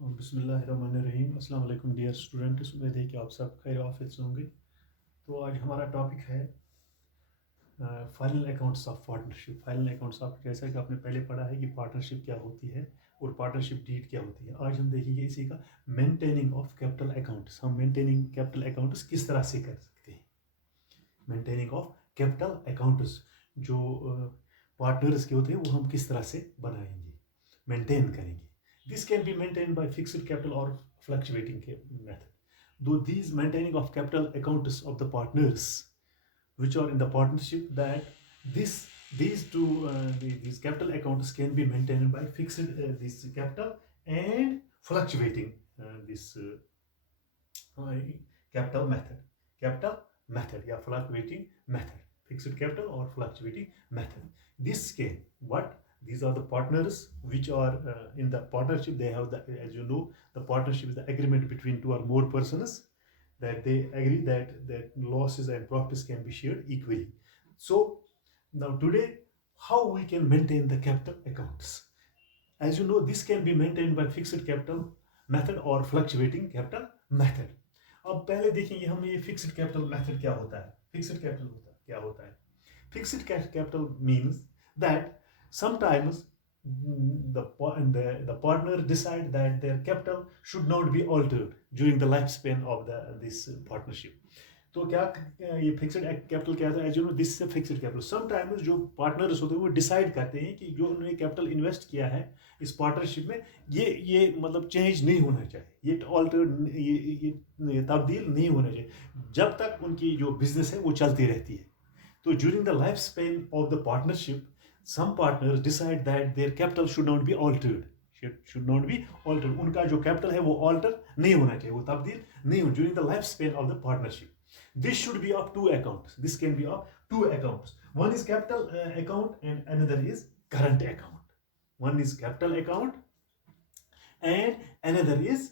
बिस्मिल्लाहिर्रहमानिर्रहीम। अस्सलाम वालेकुम डियर स्टूडेंट्स, उम्मीद है कि आप सब खैर आफियत से होंगे। तो आज हमारा टॉपिक है final accounts of partnership. Final accounts of, जैसा कि आपने पहले पढ़ा है कि पार्टनरशिप क्या होती है और पार्टनरशिप डीड क्या होती है। आज हम देखेंगे इसी का मेंटेनिंग ऑफ कैपिटल अकाउंट्स। हम मेंटेनिंग कैपिटल अकाउंट्स किस तरह से कर सकते हैं। मेंटेनिंग ऑफ कैपिटल अकाउंट्स जो पार्टनर्स के होते हैं वो हम किस तरह से बनाएंगे, मेंटेन करेंगे। This can be maintained by fixed capital or fluctuating method. Though these maintaining of capital accounts of the partners which are in the partnership, that this these two these capital accounts can be maintained by fixed this capital and fluctuating this capital method. Capital method, yeah, fluctuating method. Fixed capital or fluctuating method. This can what these are the partners which are in the partnership. They have the, as you know, the partnership is the agreement between two or more persons that they agree that losses and profits can be shared equally. So now today, how we can maintain the capital accounts? As you know, this can be maintained by fixed capital method or fluctuating capital method. अब पहले देखेंगे हम ये fixed capital method क्या होता है। Fixed capital होता क्या होता है। Fixed capital means that sometimes the partner decide that their capital should not be altered during the lifespan of this partnership. तो क्या ये फिक्स्ड कैपिटल क्या है, as you know this is fixed capital. Sometimes जो partners होते हैं वो decide करते हैं कि जो उन्होंने कैपिटल इन्वेस्ट किया है इस पार्टनरशिप में ये मतलब चेंज नहीं होना चाहिए, ये ऑल्टर्ड, ये तब्दील नहीं होना चाहिए जब तक उनकी जो बिजनेस है वो चलती रहती है। तो during the life span of the partnership some partners decide that their capital should not be altered, should not be altered। उनका जो कैपिटल है वो ऑल्टर नहीं होना चाहिए, वो तब्दील नहीं हो during the life span of the partnership. This should be of two accounts. This can be of two accounts. One is capital account and another is current account. One is capital account and another is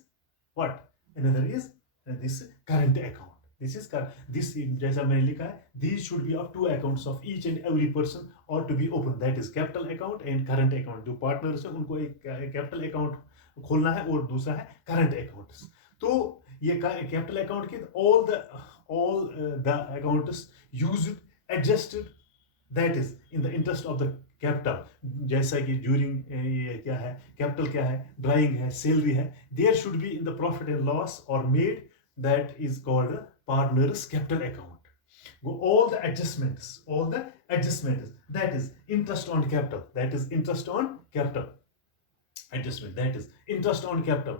what? Another is this current account. This जैसा मैंने लिखा है, these should be of two accounts of each and every person ought to be open. That is capital account and current account. जो partners हैं उनको एक capital account खोलना है और दूसरा है current accounts. तो ये capital account के all the accounts used adjusted, that is in the interest of the capital। जैसा कि ड्यूरिंग क्या है, कैपिटल क्या है, ड्राइंग है, सैलरी है, there should be in the profit and loss और made, that is called the partner's capital account। all the adjustments, that is interest on capital, adjustment, that is interest on capital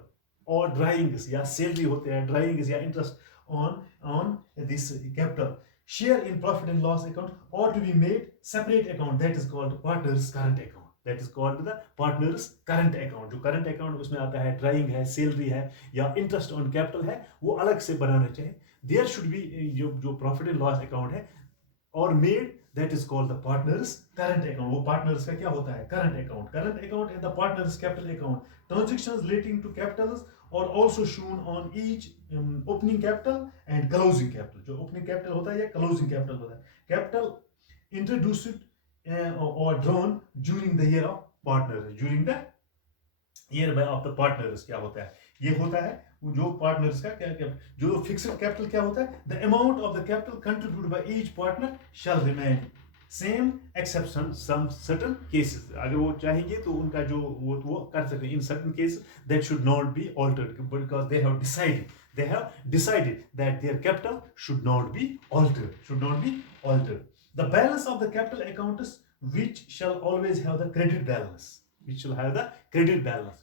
or drawings या salary होते हैं, drawings या interest on this capital, share in profit and loss account or to be made separate account, that is called partner's current account। that is called the partner's current account। जो current account उसमें आता है, drawing है, salary है या interest on capital है, वो अलग से बनाना चाहिए। देयर शुड बी जो प्रॉफिट एंड लॉस अकाउंट है और made, that is called the partner's current account। वो partners का क्या होता है, current account and the partner's capital account। transactions relating to capitals are also shown on each opening capital and closing capital। जो opening capital होता है या closing capital होता है, capital introduced or drawn during the year of partners, during the year of the partners क्या होता है, ये होता है जो पार्टनर्स का क्या जो फिक्स्ड कैपिटल क्या होता है, the amount of the capital contributed by each partner shall remain same exception some certain cases. अगर वो चाहेंगे तो उनका जो वो कर सकते हैं in certain cases, that should not be altered because they have decided that their capital should not be altered. The balance of the capital accounts which shall always have the credit balance,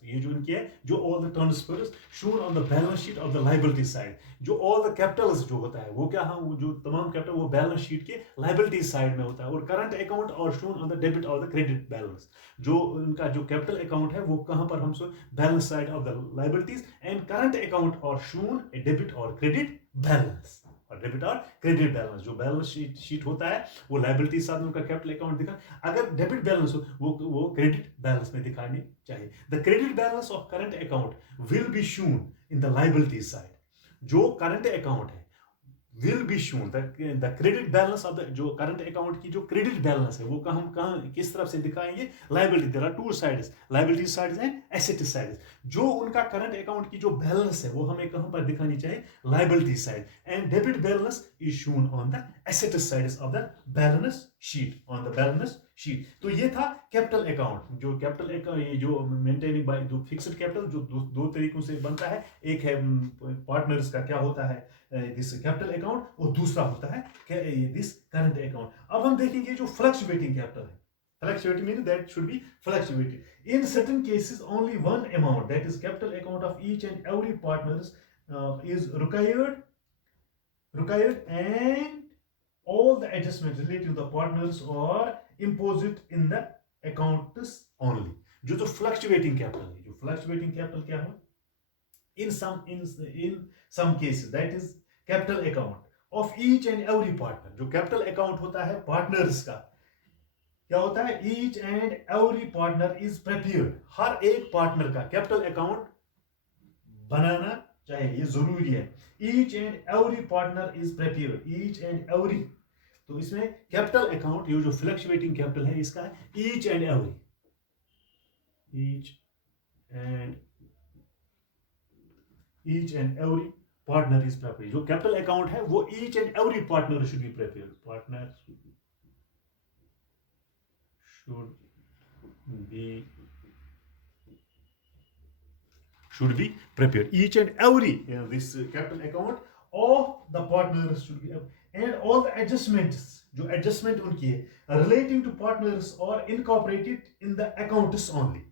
ये जो इनकी है, जो all the transfers shown on the balance sheet of the liability side, जो all the capitals जो होता है वो क्या, हम जो तमाम कैपिटल वो बैलेंस शीट के liability साइड में होता है, और करंट अकाउंट और shown on the debit और the credit balance, जो उनका जो कैपिटल अकाउंट है वो कहां पर हम balance side of the liabilities, and current account और shown a debit और credit balance। और डेबिट और क्रेडिट बैलेंस, जो बैलेंस शीट होता है वो लायबिलिटी साथ में उनका कैपिटल अकाउंट दिखा, अगर डेबिट बैलेंस हो वो क्रेडिट बैलेंस में दिखानी चाहिए। The credit balance of current account will be shown in the liability side. जो करंट अकाउंट है will be shown the credit balance of the जो current account की जो credit balance है वो कहाँ किस तरफ से दिखाएंगे liability there are two sides liability sides and asset sides जो उनका current account की जो balance है वो हमें कहाँ पर दिखानी चाहिए liability side and debit balance is shown on the asset sides of the balance sheet on the balance sheet तो ये था कैपिटल अकाउंट जो कैपिटल अकाउंट ये जो मेंटेनिंग बाय जो फिक्स्ड कैपिटल जो दो तरीकों से बनता है एक है पार्टनर्स का क्या होता है दिस कैपिटल अकाउंट और दूसरा होता है दिस करंट अकाउंट अब हम देखेंगे जो फ्लक्चुएटिंग कैपिटल है fluctuating means that should be fluctuating in certain cases only one amount that is capital account of each and every partners is required and all the adjustments related to the partners are imposed in the accounts only जो fluctuating capital है जो fluctuating capital क्या हो in some cases that is capital account of each and every partner जो capital account होता है partners का क्या होता है each and every partner is prepared हर एक पार्टनर का कैपिटल अकाउंट बनाना चाहिए ये जरूरी है each and every partner is prepared each and every तो इसमें कैपिटल अकाउंट ये जो फ्लक्चुएटिंग कैपिटल है इसका each and every partner is prepared जो कैपिटल अकाउंट है वो each and every partner should be prepared partner should be prepared each and every this capital account of the partners should be and all the adjustments जो adjustment उनकी है relating to partners are incorporated in the accounts only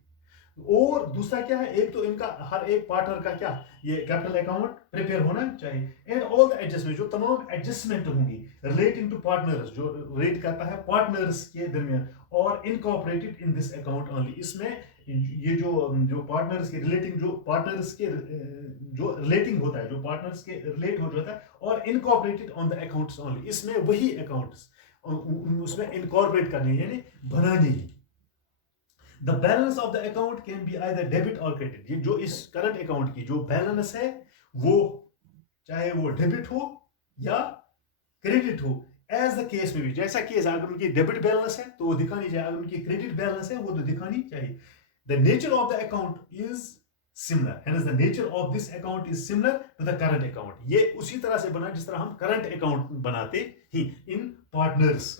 और दूसरा क्या है एक तो इनका हर एक पार्टनर का क्या ये कैपिटल अकाउंट प्रिपेयर होना चाहिए एंड ऑल द एडजस्टमेंट जो तमाम एडजस्टमेंट होंगी रिलेटिंग टू पार्टनर्स जो रिलेट करता है पार्टनर्स के दरमियान और incorporated in this account only इसमें ये जो पार्टनर्स के रिलेटिंग जो पार्टनर्स के जो रिलेटिंग होता है जो पार्टनर्स के रिलेट हो जाता है और incorporated on the accounts only इसमें वही अकाउंट्स उसमें इनकॉर्पोरेट करने यानी बनाने The balance of the account can be either debit or credit. ये जो इस करंट अकाउंट की जो बैलेंस है वो चाहे वो डेबिट हो या क्रेडिट हो एज द केस में भी जैसा केस अगर उनकी डेबिट बैलेंस है तो वो दिखानी चाहिए अगर उनकी क्रेडिट बैलेंस है वो तो दिखानी चाहिए the nature of the account is similar hence the nature of this account is similar to the current account ये उसी तरह से बना जिस तरह हम करंट अकाउंट बनाते ही इन पार्टनर्स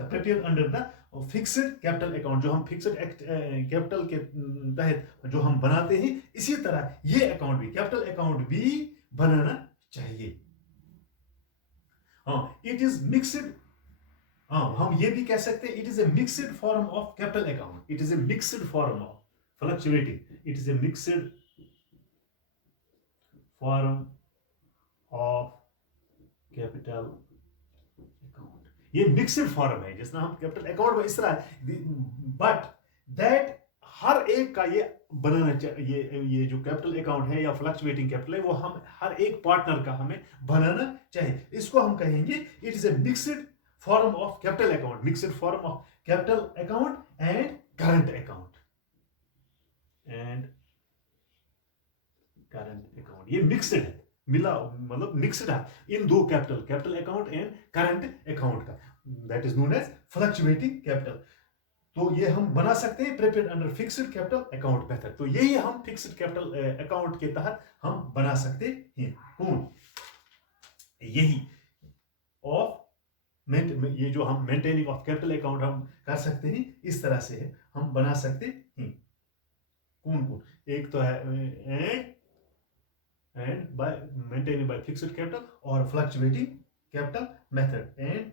का prepared under the fixed capital account जो हम फिक्स्ड कैपिटल के तहत जो हम बनाते हैं इसी तरह ये अकाउंट भी कैपिटल अकाउंट भी बनाना चाहिए इट इज मिक्स्ड हम ये भी कह सकते हैं it is a mixed form of capital account it is a mixed form of fluctuating it is a mixed form of capital ये मिक्स्ड फॉर्म है जिसमें हम कैपिटल अकाउंट में इस तरह बट दैट हर एक का ये बनाना चाहिए ये जो कैपिटल अकाउंट है या फ्लक्चुएटिंग कैपिटल है वो हम हर एक पार्टनर का हमें बनाना चाहिए इसको हम कहेंगे it is a mixed form of capital account mixed form of capital account and current account ये मिक्स्ड है मिला मतलब मिक्स्ड है इन दो capital account and current account का that is known as fluctuating capital तो ये हम बना सकते हैं prepared under fixed capital account method तो यही हम फिक्स्ड कैपिटल अकाउंट के तहत हम बना सकते हैं कौन यही ऑफ ये जो हम मेंटेनिंग ऑफ कैपिटल अकाउंट हम कर सकते हैं इस तरह से है हम बना सकते हैं कौन एक तो है and by maintaining by fixed capital or fluctuating capital method and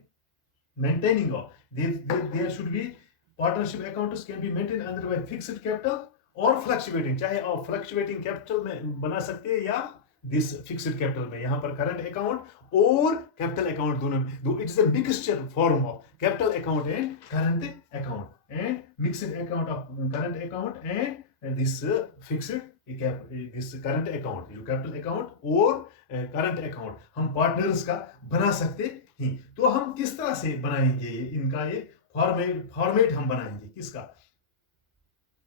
maintaining of there should be partnership accounts can be maintained under by fixed capital or fluctuating चाहे आप fluctuating capital में बना सकते हैं या this fixed capital में यहाँ पर current account और capital account दोनों में it is a mixture form of capital account and current account and mixed account of current account and this fixed this current account जो कैपिटल अकाउंट और current account हम partners का बना सकते हैं तो हम किस तरह से बनाएंगे इनका ये फॉर्मेट हम बनाएंगे किसका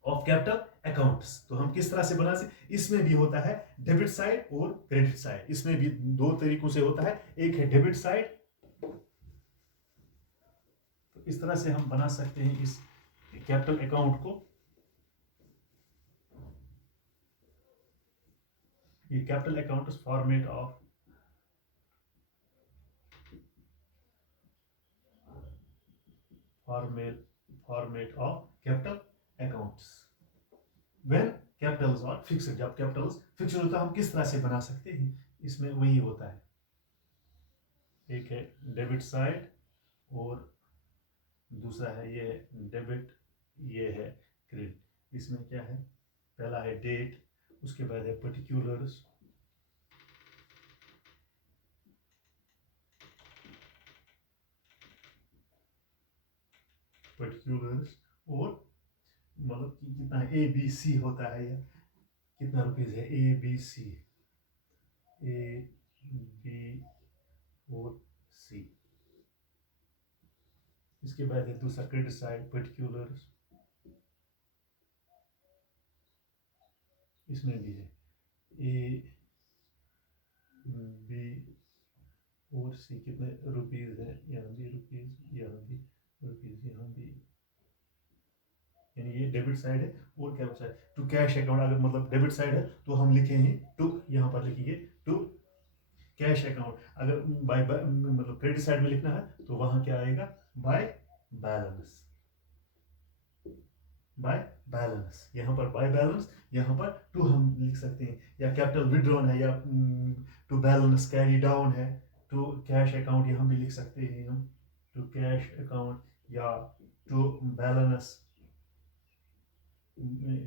ऑफ कैपिटल अकाउंट्स। तो हम किस तरह से बना सकते, इसमें भी होता है डेबिट साइड और क्रेडिट साइड। इसमें भी दो तरीकों से होता है, एक है डेबिट साइड, तो इस तरह से हम बना सकते हैं इस कैपिटल अकाउंट को। ये capital account format of capital accounts when capitals are fixed. जब कैपिटल्स फिक्स्ड होता है हम किस तरह से बना सकते हैं, इसमें वही होता है, एक है डेबिट साइड और दूसरा है ये डेबिट, ये है क्रेडिट। इसमें क्या है, पहला है डेट, उसके बाद है पर्टिकुलर्स, और मतलब कि कितना ए बी सी होता है, या कितना रुपीज है, A B C, A B और सी। इसके बाद है दूसरा क्रेडिट साइड पर्टिकुलर्स, इसमें भी है ए बी और सी, कितने रुपीज है, यहाँ भी रुपीज, यहाँ भी रुपीज, यहाँ भी, यानी ये डेबिट साइड है। और क्या बचा है, टू कैश अकाउंट। अगर मतलब डेबिट साइड है तो हम लिखेंगे टू, यहाँ पर लिखेंगे टू कैश अकाउंट। अगर बाय मतलब क्रेडिट साइड में लिखना है तो वहां क्या आएगा, बाय बैलेंस, बाय बैलेंस। यहाँ पर बाय बैलेंस, यहाँ पर टू हम लिख सकते हैं, या कैपिटल विड्रॉन है, या टू बैलेंस कैरी डाउन है, टू कैश अकाउंट यहाँ भी लिख सकते हैं हम, टू कैश अकाउंट, या to balance,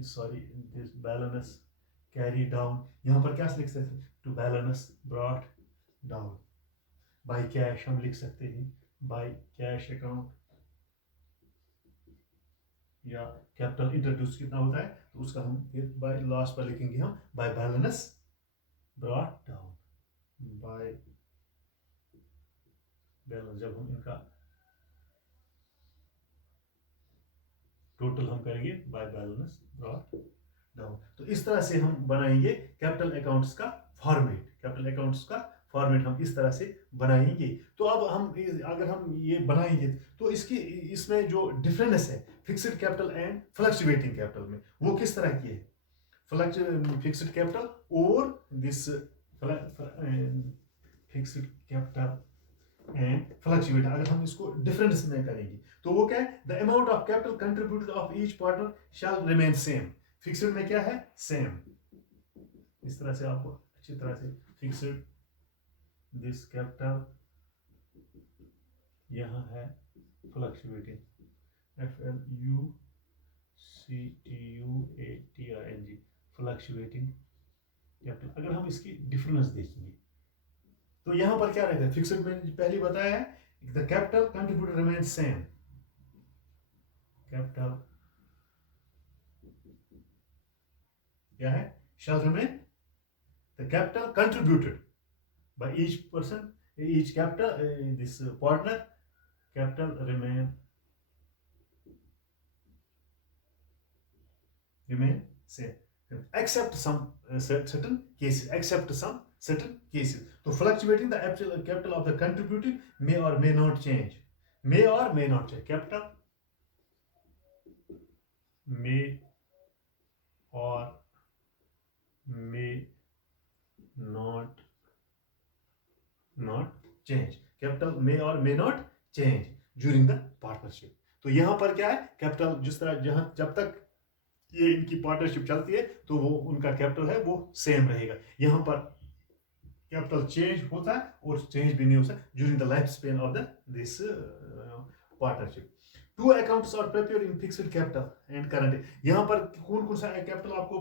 sorry this balance carry down. यहाँ पर क्या लिख सकते हैं, to balance brought down. By cash हम लिख सकते हैं, बाय कैश अकाउंट, या कैपिटल इंट्रोड्यूस कितना होता है तो उसका हम फिर बाय लास्ट पर लिखेंगे हम by balance brought down, by balance. जब हम इनका टोटल हम करेंगे बाय बैलेंस ब्रॉट डाउन। तो इस तरह से हम बनाएंगे कैपिटल अकाउंट्स का फॉर्मेट। कैपिटल अकाउंट्स का फॉर्मेट हम इस तरह से बनाएंगे। तो अब हम अगर हम ये बनाएंगे तो इसमें जो डिफरेंस है fixed capital and fluctuating capital में, वो किस तरह की है, फिक्स्ड कैपिटल और this fixed capital and fluctuate. अगर हम इसको डिफरेंस में करेंगे तो वो क्या है, the amount of capital contributed of each partner shall remain same. Fixed में क्या है, सेम। इस तरह से आपको अच्छी तरह से फिक्स्ड दिस कैपिटल, यहाँ है फ्लक्चुएटिंग, FLUCTUATING, फ्लक्चुएटिंग कैपिटल। अगर हम इसकी डिफरेंस देखेंगे तो यहां पर क्या रहता है, फिक्स्ड में पहले बताया है the capital contributed remain same, capital क्या है, shall remain, the capital contributed by each person, each capital, this partner, capital remain same, except some certain cases, तो fluctuating the actual capital of the contributing may or may not change, capital may or may not change, capital may or may not change during the partnership। तो यहां पर क्या है, capital जिस तरह जहां जब तक ये इनकी पार्टनरशिप चलती है तो वो उनका कैपिटल है वो सेम रहेगा। यहां पर कैपिटल चेंज होता है और चेंज भी नहीं होता during the life span of this partnership. Two accounts are prepared in fixed capital and current. यहां पर कौन कौन सा कैपिटल आपको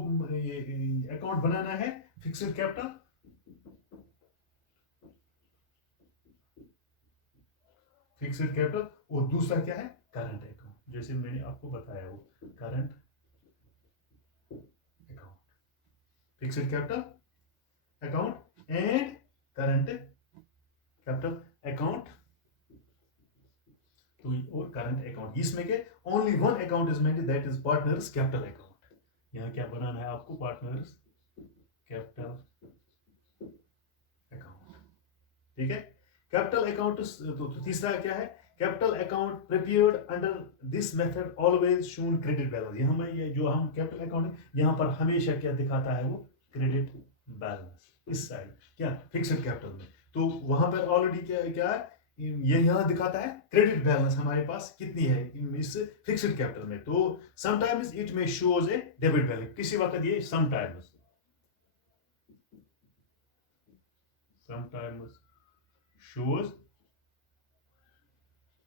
अकाउंट बनाना है, फिक्स्ड कैपिटल, और दूसरा क्या है, करंट अकाउंट, जैसे मैंने आपको बताया वो current account, fixed capital account and current capital account, तो और करंट अकाउंट। इसमें के only one account is maintained, that is partners capital account. यहाँ क्या बनाना है आपको, पार्टनर्स कैपिटल अकाउंट, ठीक है। कैपिटल अकाउंट तो तीसरा क्या है, capital account prepared under this method always shown credit balance. यहाँ में ये जो हम कैपिटल अकाउंट यहाँ पर हमेशा क्या दिखाता है, वो क्रेडिट बैलेंस इस साइड क्या फिक्स्ड कैपिटल में। तो वहां पर ऑलरेडी क्या क्या है, ये यहाँ दिखाता है क्रेडिट बैलेंस हमारे पास कितनी है इस फिक्स्ड कैपिटल में। तो समटाइम्स इट में शोज ए डेबिट बैलेंस, किसी वक्त ये समटाइम्स shows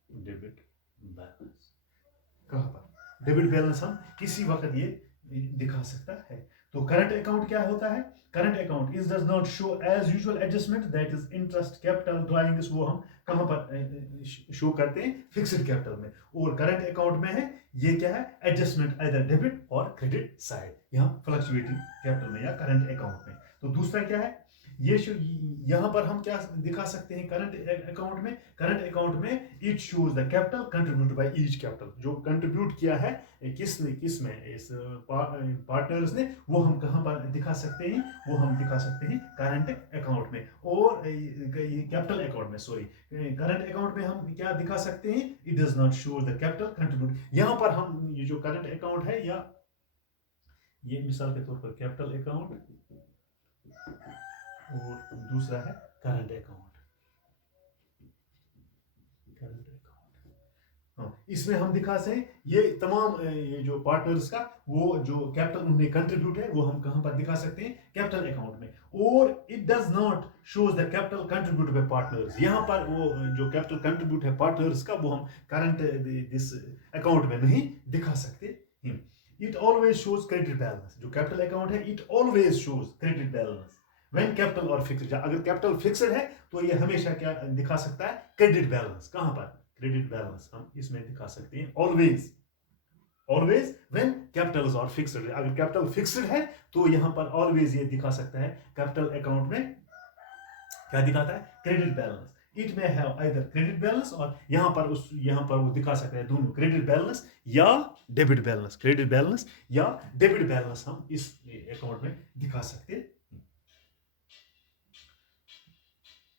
डेबिट बैलेंस। कहां पर डेबिट बैलेंस हम किसी वक्त ये दिखा सकता है। तो करंट अकाउंट क्या होता है, current account is does not show as usual adjustment, that is interest capital drawings, वो हम कहां पर शो करते हैं, फिक्स्ड कैपिटल में। और करंट अकाउंट में है ये क्या है, एडजस्टमेंट आइदर डेबिट और क्रेडिट साइड, यहाँ फ्लक्चुएटिंग कैपिटल में या करंट अकाउंट में। तो दूसरा क्या है, ये यहाँ पर हम क्या दिखा सकते हैं करंट अकाउंट में, करंट अकाउंट में it shows the capital contributed by each capital, जो कंट्रीब्यूट किया है किस में इस पार्टनर्स ने, वो हम कहाँ पर दिखा सकते हैं, वो हम दिखा सकते हैं करंट अकाउंट में। और कैपिटल अकाउंट में, सॉरी, करंट अकाउंट में हम क्या दिखा सकते हैं, it does not show the capital contribute. यहाँ पर हम ये जो करंट अकाउंट है, या ये मिसाल के तौर पर कैपिटल अकाउंट और दूसरा है करंट अकाउंट, करंट अकाउंट, हाँ, इसमें हम दिखा से ये तमाम ये जो पार्टनर्स का वो जो कैपिटल उन्होंने कंट्रीब्यूट है, वो हम कहां पर दिखा सकते हैं, कैपिटल अकाउंट में। और it does not shows the capital contribute bye partners, यहाँ पर वो जो कैपिटल कंट्रीब्यूट है पार्टनर्स का, वो हम करंट दिस अकाउंट में नहीं दिखा सकते। It always shows credit balance, जो कैपिटल अकाउंट है it always shows credit balance when capital और फिक्स्ड। अगर कैपिटल फिक्स्ड है तो ये हमेशा क्या दिखा सकता है, क्रेडिट बैलेंस। कहां पर, क्रेडिट बैलेंस हम इसमें दिखा सकते हैं ऑलवेज, ऑलवेज व्हेन कैपिटल और फिक्स्ड। अगर कैपिटल फिक्स्ड है तो यहां पर ऑलवेज ये दिखा सकता है, कैपिटल अकाउंट में क्या दिखाता है, क्रेडिट बैलेंस। इट में है आइदर क्रेडिट बैलेंस, और यहां पर वो दिखा सकता है दोनों, क्रेडिट बैलेंस या डेबिट बैलेंस, क्रेडिट बैलेंस या डेबिट बैलेंस हम इस अकाउंट में दिखा सकते हैं।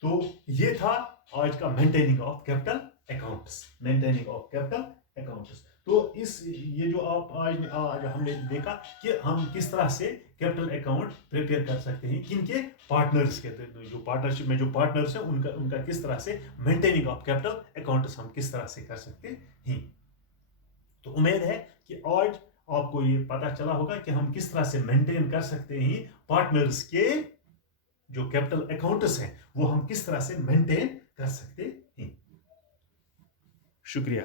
तो ये था आज का maintaining of capital accounts, maintaining of capital accounts. तो ये जो आज हमने देखा कि हम किस तरह से कैपिटल अकाउंट प्रिपेयर कर सकते हैं, किनके, पार्टनर्स के, जो पार्टनरशिप में जो पार्टनर्स हैं उनका किस तरह से मेंटेनिंग ऑफ कैपिटल अकाउंट्स हम किस तरह से कर सकते हैं। तो उम्मीद है कि आज आपको ये पता चला होगा कि हम किस तरह से मेंटेन कर सकते हैं पार्टनर्स के जो कैपिटल अकाउंट्स हैं, वो हम किस तरह से मेंटेन कर सकते हैं। शुक्रिया।